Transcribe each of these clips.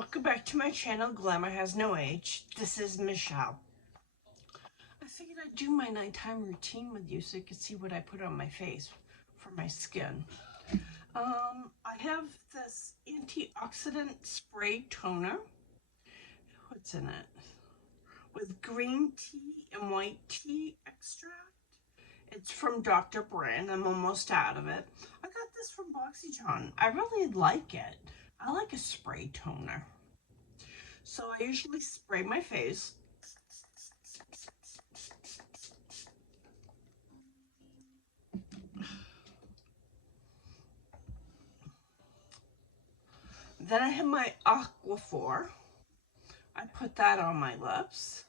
Welcome back to my channel, Glamour Has No Age. This is Michelle. I figured I'd do my nighttime routine with you so you could see what I put on my face for my skin. I have this antioxidant spray toner. What's in it? With green tea and white tea extract. It's from Dr. Brand. I'm almost out of it. I got this from BoxyCharm. I really like it. I like a spray toner. So I usually spray my face. Then I have my Aquaphor. I put that on my lips.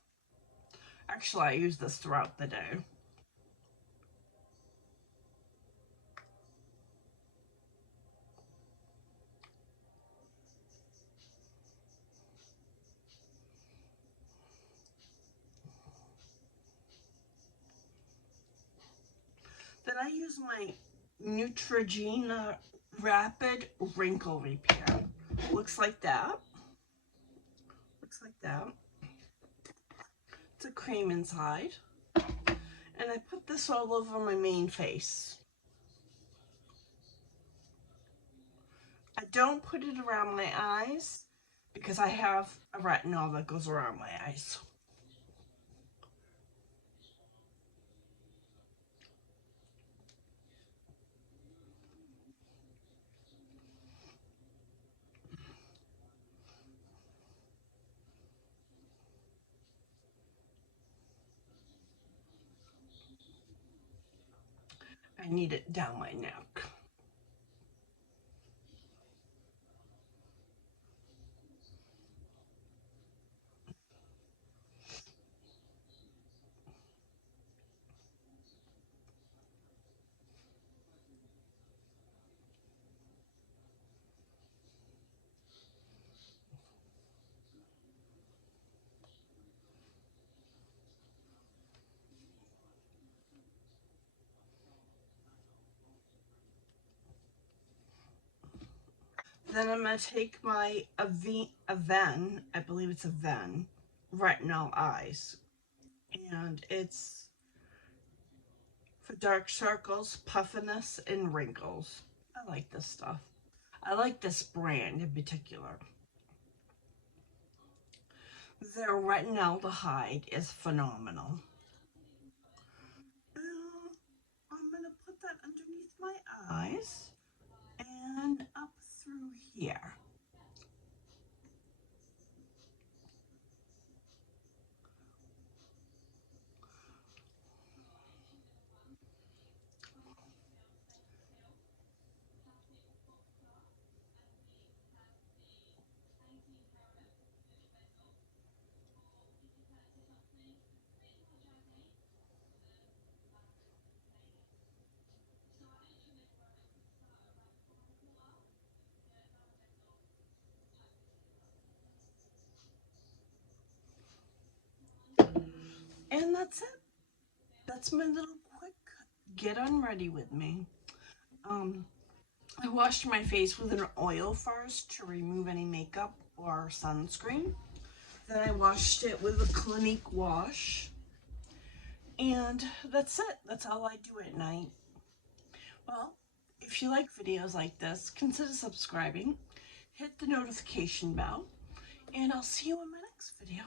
Actually, I use this throughout the day. Then I use my Neutrogena Rapid Wrinkle Repair. Looks like that. Looks like that. It's a cream inside. And I put this all over my main face. I don't put it around my eyes because I have a retinol that goes around my eyes. I need it down my neck. Then I'm going to take my Aven, I believe it's Aven, Retinol Eyes. And it's for dark circles, puffiness, and wrinkles. I like this stuff. I like this brand in particular. Their retinaldehyde is phenomenal. I'm going to put that underneath my eyes and up through here. And that's it. That's my little quick get on ready with me. I washed my face with an oil first to remove any makeup or sunscreen. Then I washed it with a Clinique wash. And that's it. That's all I do at night. Well, if you like videos like this, consider subscribing, hit the notification bell, and I'll see you in my next video.